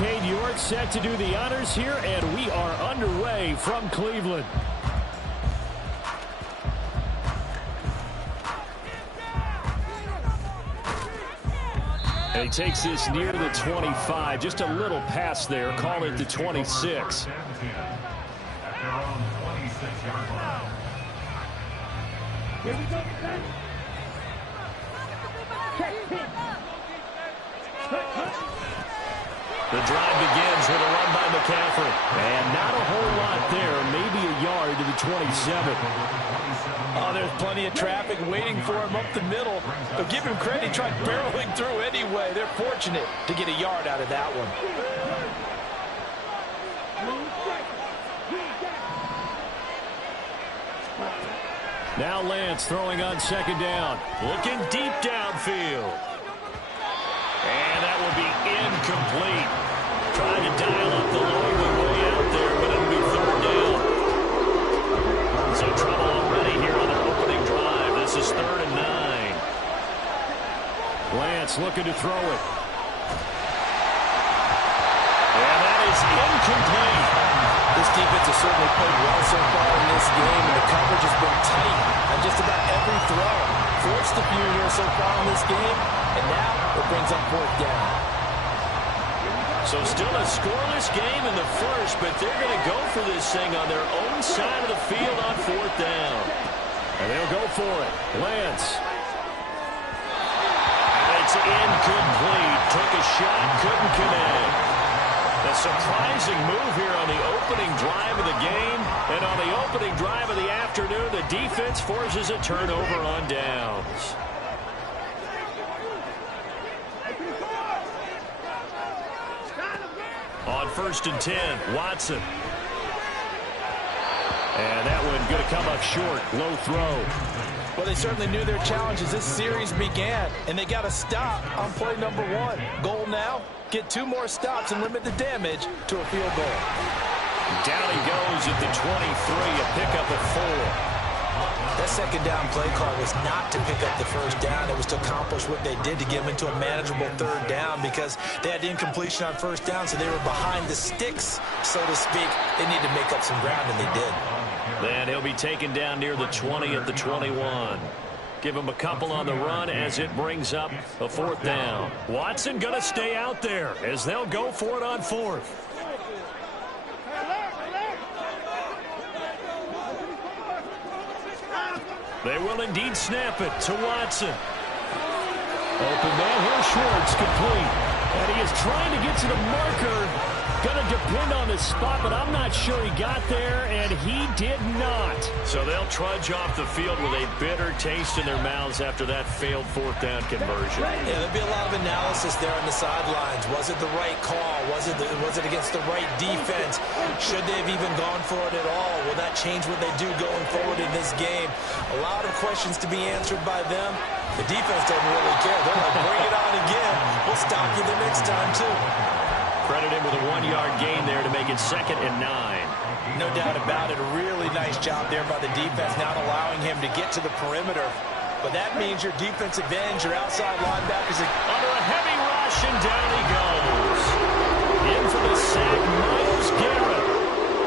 Cade, you're set to do the honors here, and we are underway from Cleveland. And he takes this near the 25. Just a little pass there. Call it the 26. Here we go. The drive begins with a run by McCaffrey. And not a whole lot there. Maybe a yard to the 27. Oh, there's plenty of traffic waiting for him up the middle. But give him credit, he tried barreling through anyway. They're fortunate to get a yard out of that one. Now Lance throwing on second down. Looking deep downfield. And that will be incomplete. Trying to dial up the long way out there, but it'll be third down. So trouble already here on their opening drive. This is 3rd and 9. Lance looking to throw it. And that is incomplete. This defense has certainly played well so far in this game, and the coverage has been tight on just about every throw. Forced a few here so far in this game, and now it brings up 4th down. So still a scoreless game in the first, but they're going to go for this thing on their own side of the field on 4th down. And they'll go for it. Lance. And it's incomplete. Took a shot, couldn't connect. A surprising move here on the opening drive of the game. And on the opening drive of the afternoon, the defense forces a turnover on downs. On 1st and 10, Watson. And that one going to come up short. Low throw. Well, they certainly knew their challenge as this series began, and they got to stop on play number 1. Goal now, get 2 more stops and limit the damage to a field goal. Down he goes at the 23, a pickup of 4. That second down play call was not to pick up the first down. It was to accomplish what they did to get them into a manageable 3rd down because they had incompletion on 1st down, so they were behind the sticks, so to speak. They needed to make up some ground, and they did. Then he'll be taken down near the 20 at the 21. Give him a couple on the run as it brings up a 4th down. Watson going to stay out there as they'll go for it on 4th. They will indeed snap it to Watson. Open man here, Schwartz, complete. And he is trying to get to the marker. Going to depend on the spot, but I'm not sure he got there, and he did not. So they'll trudge off the field with a bitter taste in their mouths after that failed 4th down conversion. Yeah, there'll be a lot of analysis there on the sidelines. Was it the right call? Was it against the right defense? Should they have even gone for it at all? Will that change what they do going forward in this game? A lot of questions to be answered by them. The defense doesn't really care. They're like, bring it on again. We'll stop you the next time, too. Credit him with a 1-yard gain there to make it 2nd and 9. No doubt about it. A really nice job there by the defense, not allowing him to get to the perimeter. But that means your defensive ends, your outside linebackers are under a heavy rush, and down he goes. In for the sack, Myles Garrett.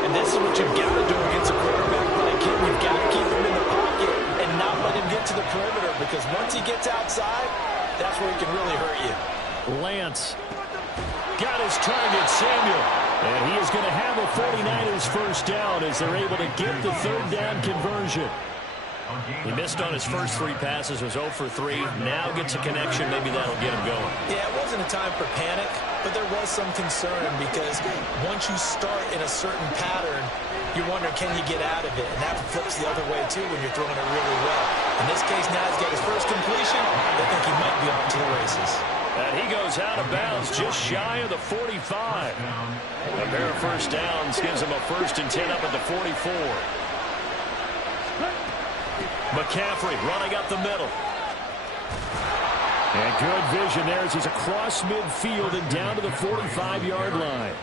And this is what you've got to do against a quarterback like him. You've got to keep him in the pocket and not let him get to the perimeter, because once he gets outside, that's where he can really hurt you. Lance got his target, Samuel. And he is going to have a 49ers first down as they're able to get the 3rd down conversion. He missed on his first 3 passes, was 0 for 3. Now gets a connection. Maybe that'll get him going. Yeah, it wasn't a time for panic, but there was some concern because once you start in a certain pattern, you're wondering, can you get out of it? And that flips the other way, too, when you're throwing it really well. In this case, now he's got his first completion. They think he might be off to the races. And he goes out of bounds just shy of the 45. A pair of first downs gives him a 1st and 10 up at the 44. McCaffrey running up the middle. And good vision there as he's across midfield and down to the 45-yard line.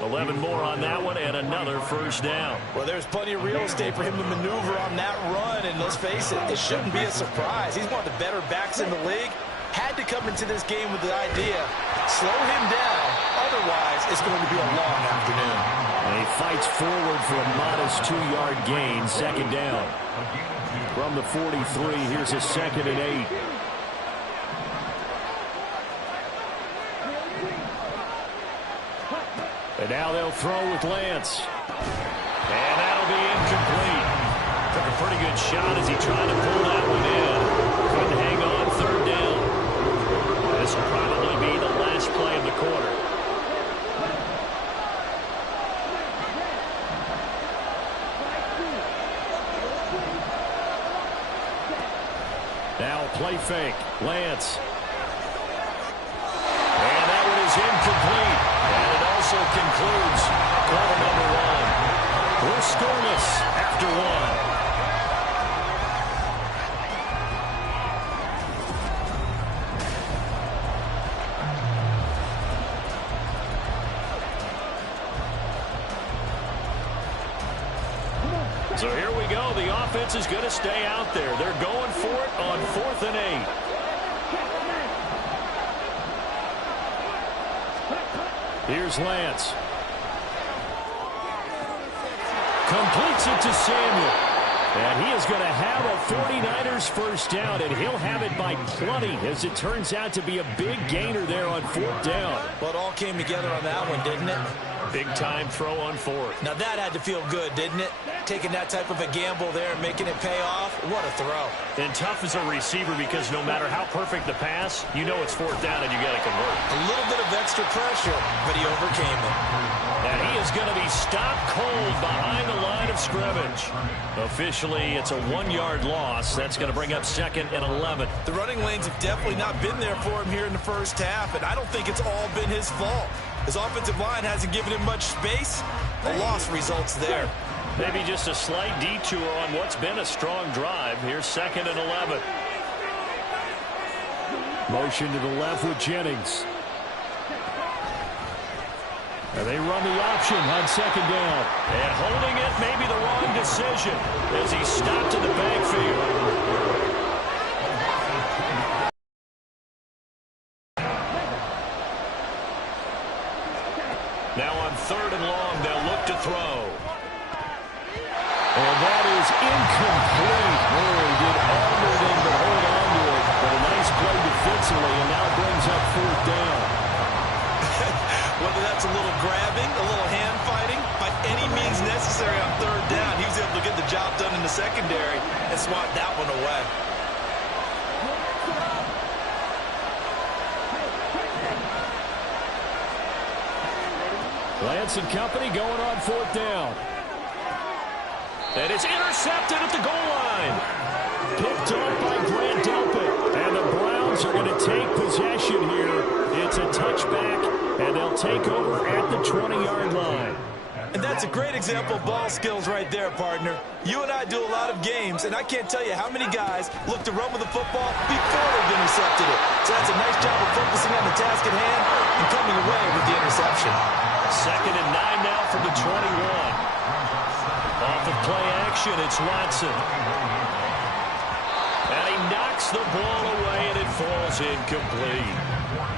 11 more on that one and another first down. Well, there's plenty of real estate for him to maneuver on that run, and let's face it, it shouldn't be a surprise. He's one of the better backs in the league. had to come into this game with the idea, slow him down, otherwise it's going to be a long afternoon. And he fights forward for a modest 2-yard gain, second down. From the 43, here's a 2nd and 8. And now they'll throw with Lance. And that'll be incomplete. Took a pretty good shot as he tried to pull that one in. Couldn't hang on, 3rd down. This will probably be the last play of the quarter. Now play fake. Lance. And that one is incomplete. And it also concludes quarter number 1. We're scoreless after 1. So here we go. The offense is going to stay out there. They're going for it on 4th and 8. Here's Lance. Completes it to Samuel. And he is going to have a 49ers first down, and he'll have it by plenty, as it turns out to be a big gainer there on 4th down. Well, it all came together on that one, didn't it? Big-time throw on 4th. Now that had to feel good, didn't it? Taking that type of a gamble there and making it pay off. What a throw. And tough as a receiver, because no matter how perfect the pass, you know it's 4th down and you got to convert. A little bit of extra pressure, but he overcame it. And he is going to be stopped cold behind the line of scrimmage. Officially, it's a 1-yard loss. That's going to bring up 2nd and 11. The running lanes have definitely not been there for him here in the first half, and I don't think it's all been his fault. His offensive line hasn't given him much space. A loss results there. Maybe just a slight detour on what's been a strong drive. Here's 2nd and 11. Motion to the left with Jennings. And they run the option on 2nd down. And holding it may be the wrong decision as he stopped in the backfield. Now on 3rd and long, they'll look to throw. And that is incomplete. Oh, he did everything but hold on to it. But a nice play defensively, and now brings up 4th down. Whether that's a little grabbing, a little hand fighting, by any means necessary on 3rd down, he was able to get the job done in the secondary and swat that one away. Lance and company going on 4th down. And it's intercepted at the goal line. Picked off by Grant Delpit. And the Browns are going to take possession here. It's a touchback, and they'll take over at the 20-yard line. And that's a great example of ball skills right there, partner. You and I do a lot of games, and I can't tell you how many guys look to run with the football before they've intercepted it. So that's a nice job of focusing on the task at hand and coming away with the interception. 2nd and 9 now from the 21. Off of play action, it's Watson. And he knocks the ball away, and it falls incomplete.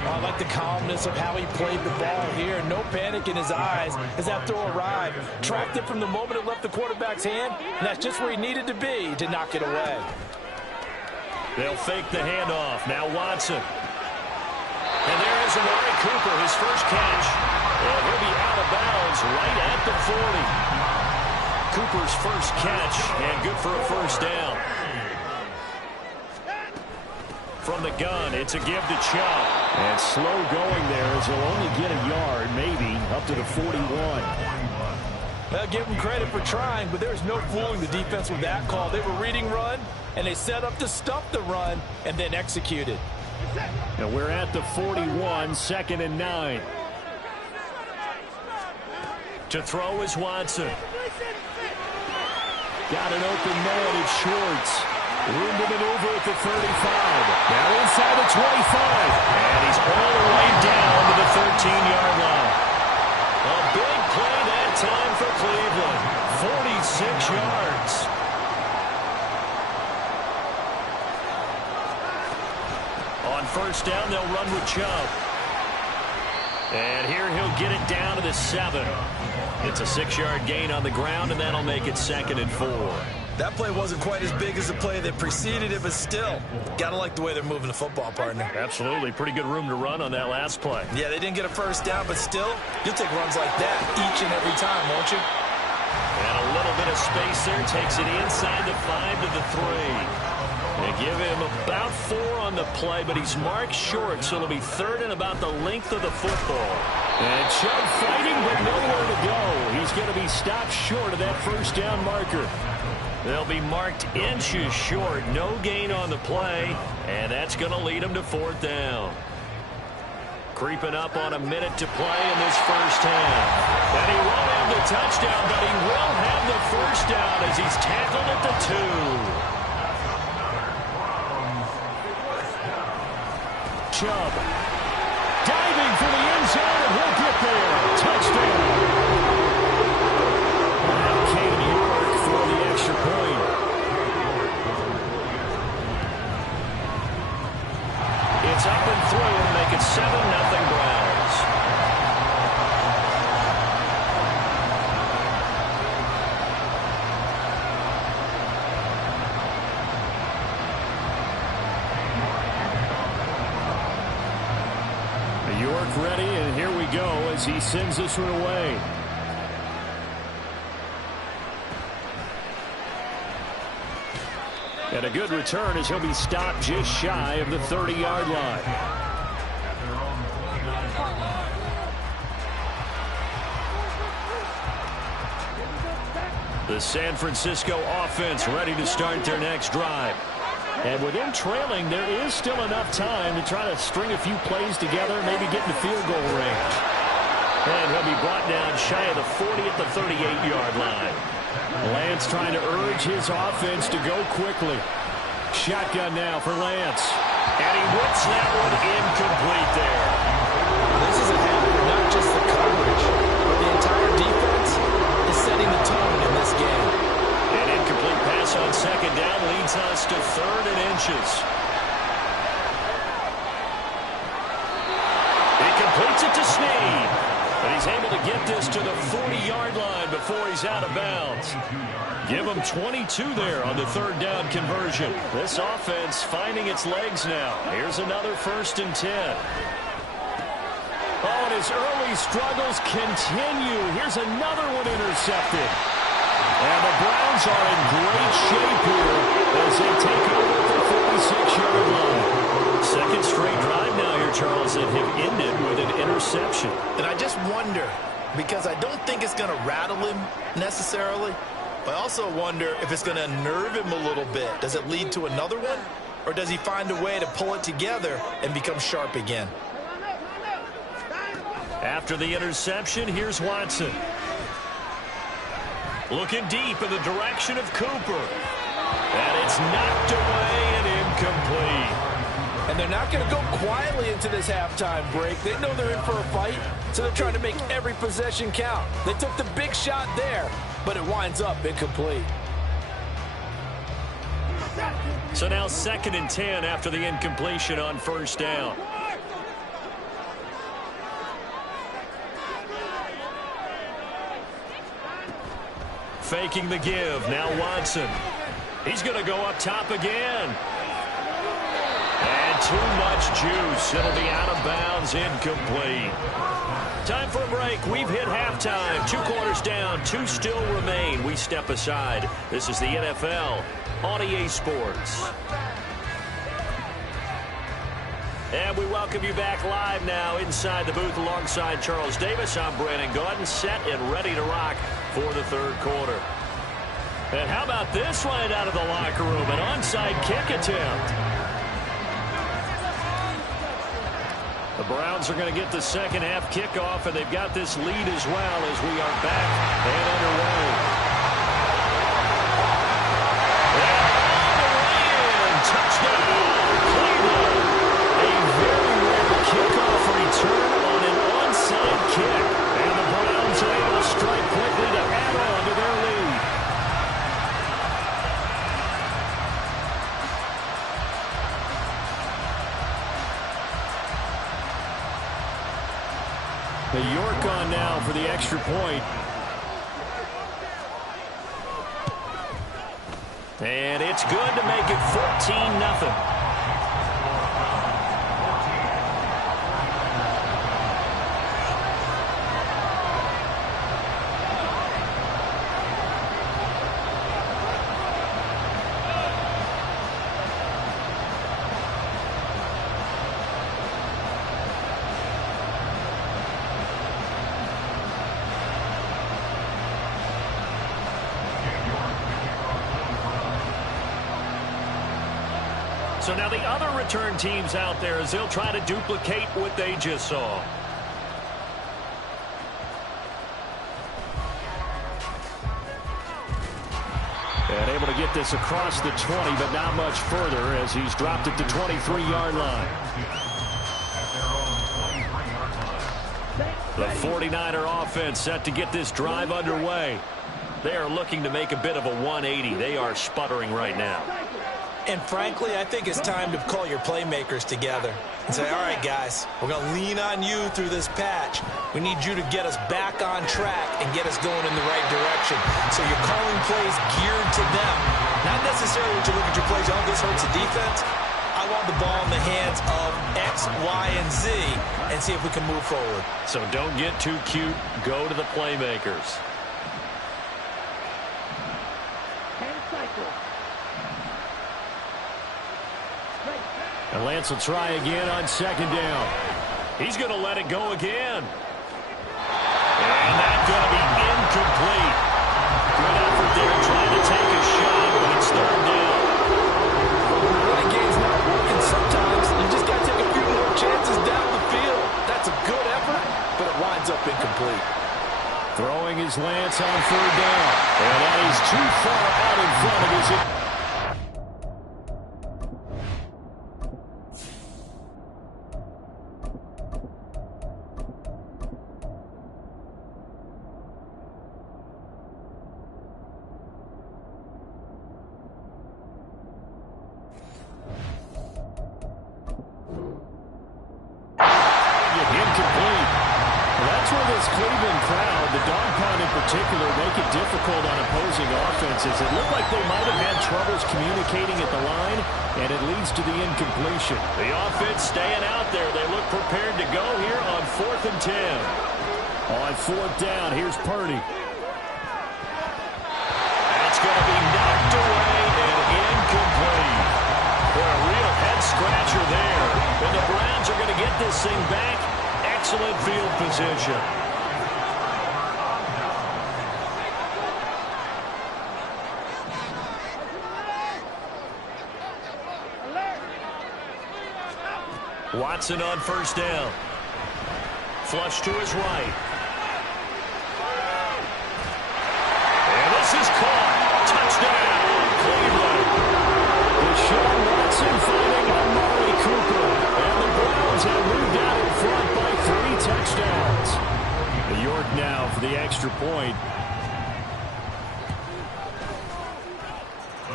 I like the calmness of how he played the ball here. No panic in his eyes as that throw arrived. Tracked it from the moment it left the quarterback's hand, and that's just where he needed to be to knock it away. They'll fake the handoff. Now Watson. And there is Amari Cooper, his first catch. And he'll be out of bounds right at the 40. Cooper's first catch, and good for a first down. From the gun, it's a give to Chubb. And slow going there as he'll only get a yard, maybe, up to the 41. Well, give them credit for trying, but there's no fooling the defense with that call. They were reading run, and they set up to stop the run, and then executed. Now we're at the 41, 2nd and 9. To throw is Watson. Got an open man, it's Schwartz. Room to maneuver at the 35. Now inside the 25. And he's all the way down to the 13-yard line. A big play that time for Cleveland. 46 yards. On first down, they'll run with Chubb. And here he'll get it down to the 7. It's a 6-yard gain on the ground, and that'll make it 2nd and 4. That play wasn't quite as big as the play that preceded it, but still, gotta like the way they're moving the football, partner. Absolutely. Pretty good room to run on that last play. Yeah, they didn't get a first down, but still, you'll take runs like that each and every time, won't you? And a little bit of space there. Takes it inside the 5 to the 3. They give him about 4 on the play, but he's marked short, so it'll be 3rd and about the length of the football. And Chubb fighting, but nowhere to go. He's going to be stopped short of that first down marker. They'll be marked inches short. No gain on the play, and that's going to lead them to 4th down. Creeping up on a minute to play in this first half. And he won't have the touchdown, but he will have the first down as he's tackled at the 2. Chubb diving for the end zone, and he'll get there. Touchdown. Now Cade York for the extra point. It's up and through and make it 7-0 Browns. York ready, and here we go as he sends this one away. And a good return as he'll be stopped just shy of the 30-yard line. The San Francisco offense ready to start their next drive. And with him trailing, there is still enough time to try to string a few plays together, maybe get in the field goal range. And he'll be brought down shy of the 40 at the 38-yard line. Lance trying to urge his offense to go quickly. Shotgun now for Lance. And he whips that one incomplete there. This is a half where not just the coverage, but the entire defense is setting the tone in this game. An incomplete pass on second down leads us to 3rd and inches. He completes it to Snead. But he's able to get this to the 40-yard line before he's out of bounds. Give him 22 there on the 3rd down conversion. This offense finding its legs now. Here's another 1st and 10. Oh, and his early struggles continue. Here's another one intercepted. And the Browns are in great shape here as they take over at the 46-yard line. 2nd straight drive now here, Charles, that have ended with an interception. And I just wonder, because I don't think it's going to rattle him necessarily, but I also wonder if it's going to unnerve him a little bit. Does it lead to another one? Or does he find a way to pull it together and become sharp again? After the interception, here's Watson. Looking deep in the direction of Cooper. And it's knocked away and incomplete. And they're not going to go quietly into this halftime break. They know they're in for a fight, so they're trying to make every possession count. They took the big shot there, but it winds up incomplete. So now 2nd and 10 after the incompletion on 1st down. Faking the give. Now Watson. He's going to go up top again. And too much juice. It'll be out of bounds, incomplete. Time for a break. We've hit halftime. 2 quarters down, 2 still remain. We step aside. This is the NFL on EA Sports. And we welcome you back live now inside the booth alongside Charles Davis. I'm Brandon Gaudin, set and ready to rock for the 3rd quarter. And how about this right out of the locker room? An onside kick attempt. The Browns are going to get the 2nd half kickoff, and they've got this lead as well as we are back and underway. And all the way in. Touchdown, Cleveland. A very rare kickoff return on an onside kick. And the Browns are able to strike quickly to add on to their lead. The York on now for the extra point. And it's good to make it 14-0. So now the other return teams out there as they'll try to duplicate what they just saw. And able to get this across the 20, but not much further as he's dropped it to 23-yard line. The 49er offense set to get this drive underway. They are looking to make a bit of a 180. They are sputtering right now. And frankly, I think it's time to call your playmakers together and say, all right, guys, we're going to lean on you through this patch. We need you to get us back on track and get us going in the right direction. So you're calling plays geared to them. Not necessarily when you look at your plays, oh, this hurts the defense. I want the ball in the hands of X, Y, and Z and see if we can move forward. So don't get too cute. Go to the playmakers. And Lance will try again on second down. He's going to let it go again. And that's going to be incomplete. Good effort there trying to take a shot, but it's third down. When the running game's not working sometimes, you just got to take a few more chances down the field. That's a good effort, but it winds up incomplete. Throwing his Lance on third down. And that is too far out in front of his... Cleveland crowd, the dog pound in particular, make it difficult on opposing offenses. It looked like they might have had troubles communicating at the line, and it leads to the incompletion. The offense staying out there. They look prepared to go here on 4th and 10. On 4th down, here's Purdy. That's going to be knocked away and incomplete. For a real head-scratcher there. And the Browns are going to get this thing back. Excellent field position. Watson on first down. Flush to his right. And this is caught. Touchdown, Cleveland. Deshaun Watson finding Amari Cooper. And the Browns have moved out in front by 3 touchdowns. The York now for the extra point.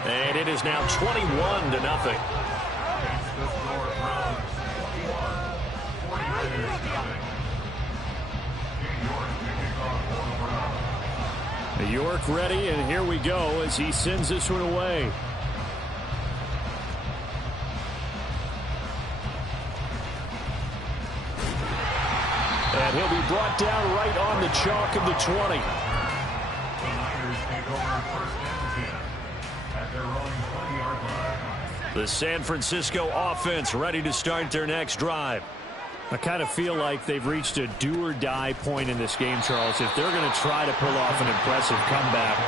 And it is now 21-0. York ready, and here we go as he sends this one away. And he'll be brought down right on the chalk of the 20. The San Francisco offense ready to start their next drive. I kind of feel like they've reached a do-or-die point in this game, Charles. If they're going to try to pull off an impressive comeback,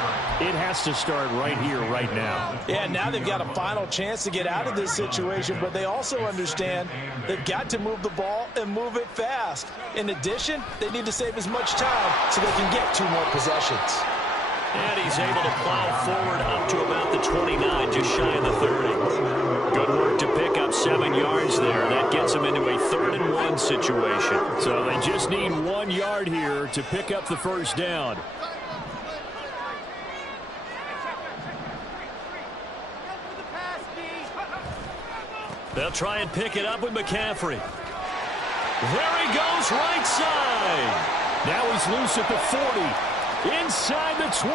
it has to start right here, right now. Yeah, now they've got a final chance to get out of this situation, but they also understand they've got to move the ball and move it fast. In addition, they need to save as much time so they can get 2 more possessions. And he's able to plow forward up to about the 29, just shy of the 30. Good work to pick up 7 yards there. That gets them into a 3rd and 1 situation. So they just need 1 yard here to pick up the first down. They'll try and pick it up with McCaffrey. There he goes, right side. Now he's loose at the 40. Inside the 20.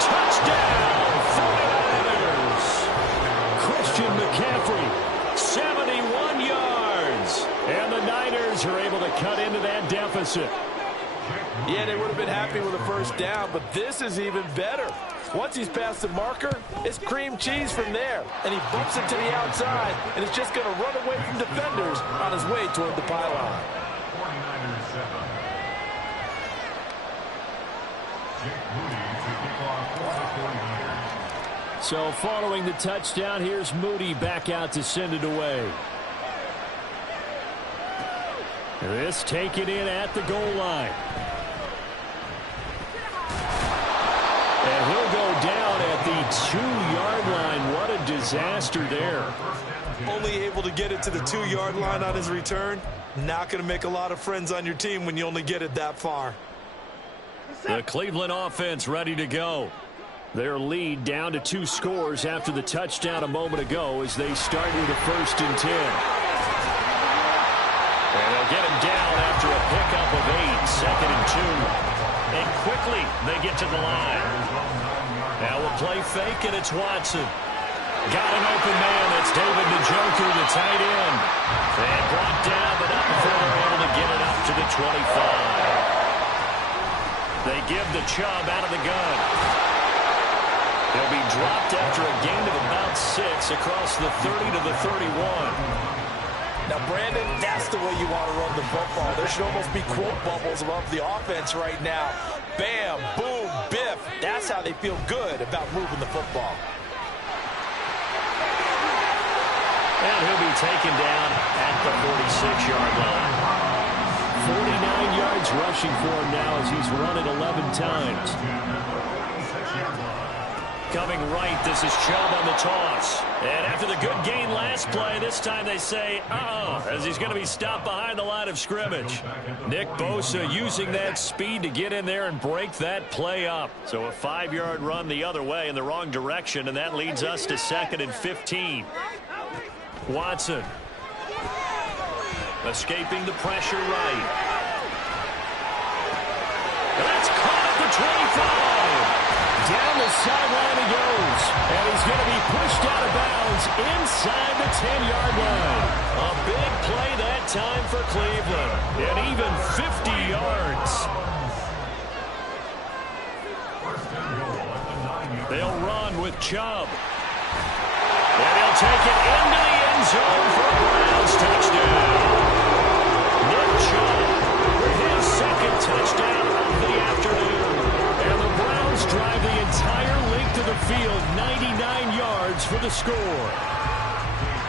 Touchdown, 49ers. Christian McCaffrey, 71 yards. And the Niners are able to cut into that deficit. Yeah, they would have been happy with a first down, but this is even better. Once he's past the marker, it's cream cheese from there. And he bumps it to the outside, and is just going to run away from defenders on his way toward the pylon. So following the touchdown, here's Moody back out to send it away. This taken in at the goal line. And he'll go down at the 2-yard line. What a disaster there. Only able to get it to the 2-yard line on his return. Not going to make a lot of friends on your team when you only get it that far. The Cleveland offense ready to go. Their lead down to 2 scores after the touchdown a moment ago as they start with a 1st and 10. And they'll get him down after a pickup of 8, 2nd and 2. And quickly they get to the line. Now we'll play fake, and it's Watson. Got an open man. It's David Njoku, the tight end. And brought down, but not before they're able to get it up to the 25. They give the Chubb out of the gun. He'll be dropped after a gain of about 6 across the 30 to the 31. Now, Brandon, that's the way you want to run the football. There should almost be quote bubbles above the offense right now. Bam, boom, biff. That's how they feel good about moving the football. And he'll be taken down at the 46-yard line. 49 yards rushing for him now as he's run it 11 times. Coming right, this is Chubb on the toss. And after the good gain last play, this time they say, as he's going to be stopped behind the line of scrimmage. Nick Bosa using that speed to get in there and break that play up. So a 5-yard run the other way in the wrong direction, and that leads us to 2nd and 15. Watson. Escaping the pressure right. That's caught at the 25. Down the sideline he goes. And he's going to be pushed out of bounds inside the 10-yard line. A big play that time for Cleveland. And even 50 yards. They'll run with Chubb. And he'll take it into the end zone for a Browns touchdown. Nick Chubb with his 2nd touchdown of the afternoon. And the Browns drive the entire length of the field, 99 yards for the score.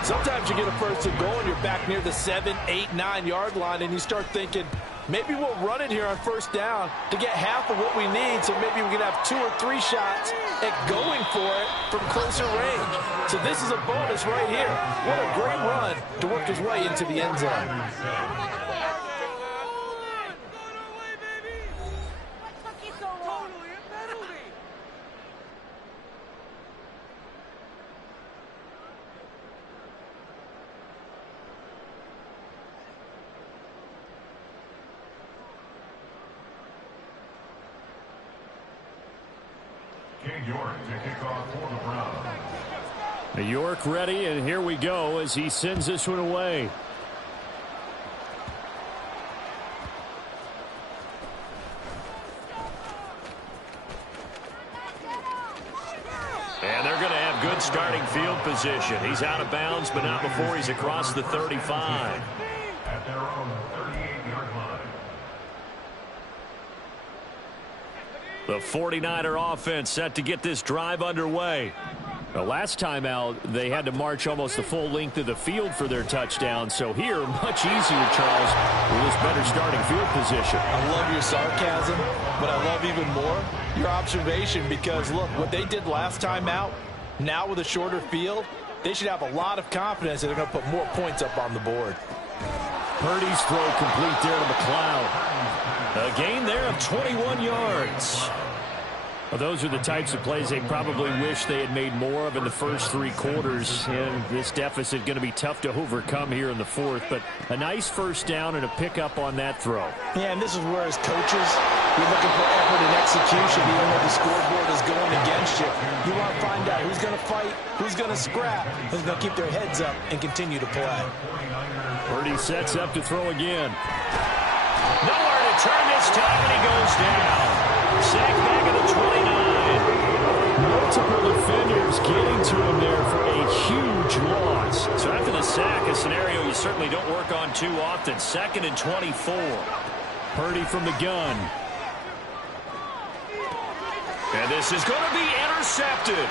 Sometimes you get a 1st and goal and you're back near the 7, 8, 9-yard line, and you start thinking, maybe we'll run it here on 1st down to get half of what we need, so maybe we can have 2 or 3 shots at going for it from closer range. So this is a bonus right here. What a great run to work his way into the end zone. New York ready, and here we go as he sends this one away. And they're going to have good starting field position. He's out of bounds, but not before he's across the 35. At their own 38-yard line. The 49er offense set to get this drive underway. The last time out, they had to march almost the full length of the field for their touchdown. So here, much easier, Charles, with this better starting field position. I love your sarcasm, but I love even more your observation, because, look, what they did last time out, now with a shorter field, they should have a lot of confidence that they're going to put more points up on the board. Purdy's throw complete there to McLeod. A gain there of 21 yards. Well, those are the types of plays they probably wish they had made more of in the first 3 quarters. And this deficit going to be tough to overcome here in the fourth. But a nice first down and a pickup on that throw. Yeah, and this is where, as coaches, you're looking for effort and execution, even though the scoreboard is going against you. You want to find out who's going to fight, who's going to scrap, who's going to keep their heads up and continue to play. Purdy sets up to throw again. Nowhere to turn this time, and he goes down. Sack back at the 29. Multiple defenders getting to him there for a huge loss. So after the sack, a scenario you certainly don't work on too often. 2nd and 24. Purdy from the gun. And this is going to be intercepted.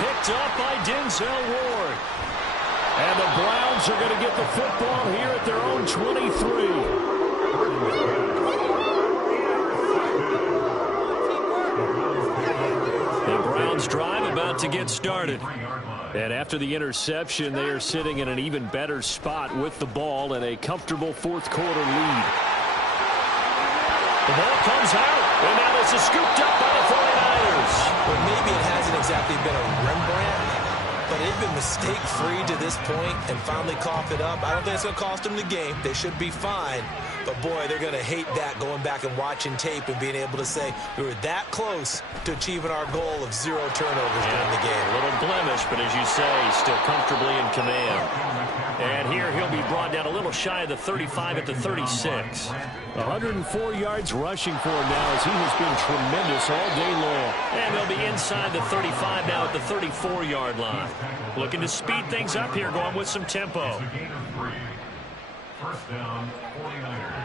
Picked up by Denzel Ward. And the Browns are going to get the football here at their own 23. Drive about to get started. And after the interception, they are sitting in an even better spot with the ball and a comfortable fourth-quarter lead. The ball comes out, and now this is scooped up by the 49ers. Well, maybe it hasn't exactly been a Rembrandt, but they've been mistake-free to this point and finally cough it up. I don't think it's going to cost them the game. They should be fine. But, boy, they're going to hate that, going back and watching tape and being able to say we were that close to achieving our goal of 0 turnovers during the game. A little blemish, but as you say, still comfortably in command. And here he'll be brought down a little shy of the 35 at the 36. 104 yards rushing for him now as he has been tremendous all day long. And they'll be inside the 35 now at the 34-yard line. Looking to speed things up here, going with some tempo. First down, 49ers.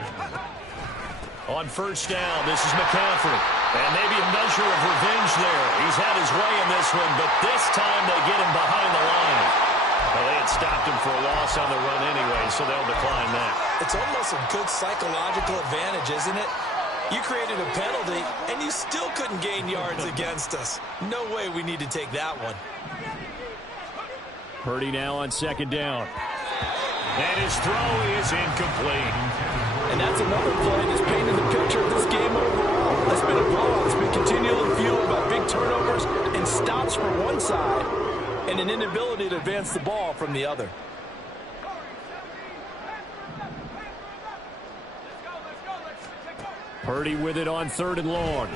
On first down, this is McCaffrey. And maybe a measure of revenge there. He's had his way in this one, but this time they get him behind the line. Well, they had stopped him for a loss on the run anyway, so they'll decline that. It's almost a good psychological advantage, isn't it? You created a penalty, and you still couldn't gain yards against us. No way we need to take that one. Purdy now on second down. And his throw is incomplete. And that's another play that's painted the picture of this game overall. It's been a blowout. It's been continually fueled by big turnovers and stops from one side and an inability to advance the ball from the other. Purdy with it on 3rd and long.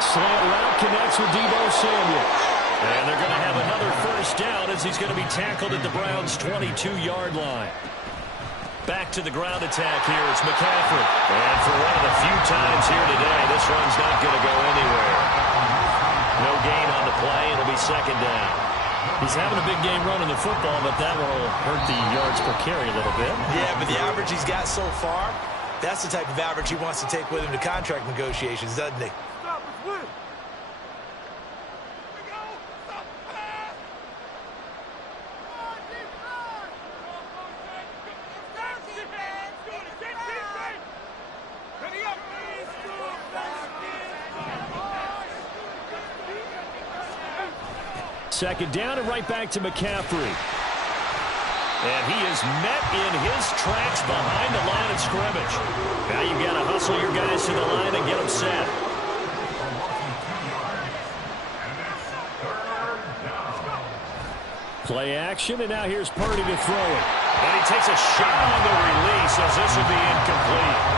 Slant route connects with Deebo Samuel. And they're going to have another first down as he's going to be tackled at the Browns' 22-yard line. Back to the ground attack here. It's McCaffrey. And for one of the few times here today, this run's not going to go anywhere. No gain on the play. It'll be second down. He's having a big game running the football, but that will hurt the yards per carry a little bit. Yeah, but the average he's got so far, that's the type of average he wants to take with him to contract negotiations, doesn't he? Second down and right back to McCaffrey. And he is met in his tracks behind the line of scrimmage. Now you've got to hustle your guys to the line and get them set. Play action, and now here's Purdy to throw it. And he takes a shot on the release as this will be incomplete.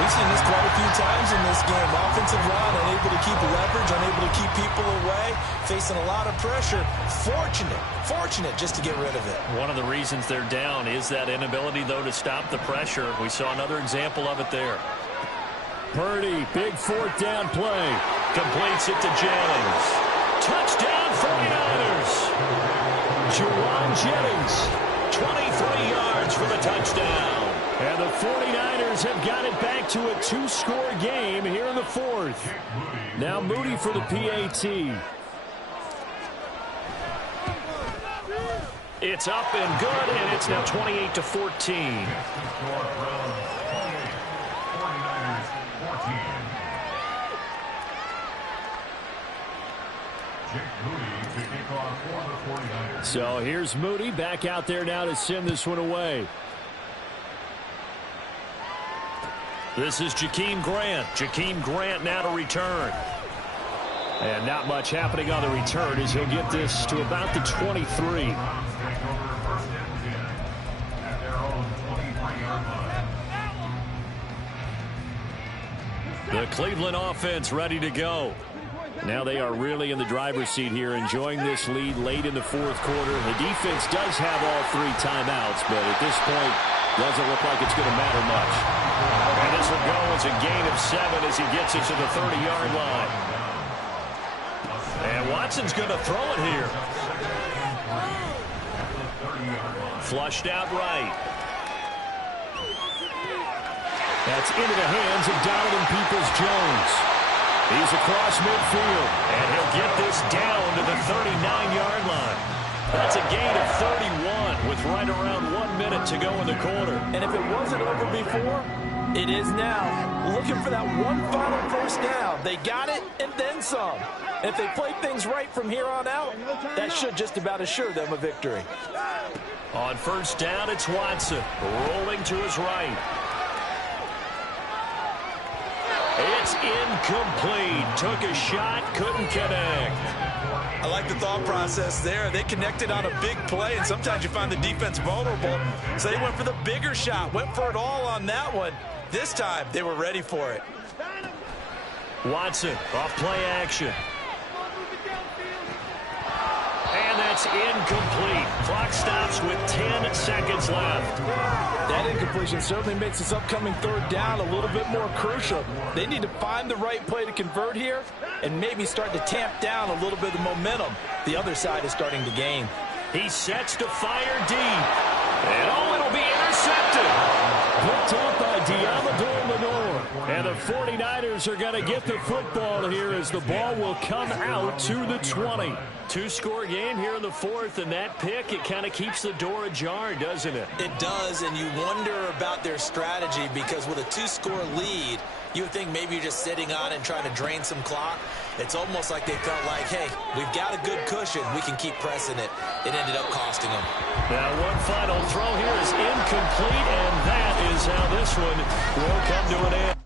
We've seen this quite a few times in this game. Offensive line unable to keep leverage, unable to keep people away, facing a lot of pressure. Fortunate just to get rid of it. One of the reasons they're down is that inability, though, to stop the pressure. We saw another example of it there. Purdy, big 4th down play. Completes it to Jennings. Touchdown 49ers. Juwan Jennings, 23 yards for the touchdown. And the 49ers have got it back to a 2-score game here in the 4th. Now Moody for the PAT. It's up and good, and it's now 28-14. So here's Moody back out there now to send this one away. This is Jakeem Grant. Jakeem Grant now to return. And not much happening on the return as he'll get this to about the 23. The Cleveland offense ready to go. Now they are really in the driver's seat here, enjoying this lead late in the fourth quarter. The defense does have all 3 timeouts, but at this point, doesn't look like it's going to matter much. And this will go as a gain of 7 as he gets it to the 30-yard line. And Watson's going to throw it here. Flushed out right. That's into the hands of Donovan Peoples-Jones. He's across midfield, and he'll get this down to the 39-yard line. That's a gain of 31 with right around 1 minute to go in the quarter. And if it wasn't over before, it is now. Looking for that one final first down. They got it and then some. If they play things right from here on out, that should just about assure them a victory. On first down, it's Watson rolling to his right. It's incomplete. Took a shot, couldn't connect. I like the thought process there. They connected on a big play, and sometimes you find the defense vulnerable. So they went for the bigger shot, went for it all on that one. This time, they were ready for it. Watson off play action. And that's incomplete. Clock stops with 10 seconds left. That incompletion certainly makes this upcoming third down a little bit more crucial. They need to find the right play to convert here and maybe start to tamp down a little bit of momentum the other side is starting to gain. He sets to fire deep. And oh, it'll be intercepted. Picked up by Diamador Lenore. And the 49ers are going to get the football here as the ball will come out to the 20. Two-score game here in the fourth, and that pick, it kind of keeps the door ajar, doesn't it? It does, and you wonder about their strategy because with a 2-score lead, you would think maybe you're just sitting on and trying to drain some clock. It's almost like they felt like, hey, we've got a good cushion. We can keep pressing it. It ended up costing them. Now one final throw here is incomplete, and that is how this one will come to an end.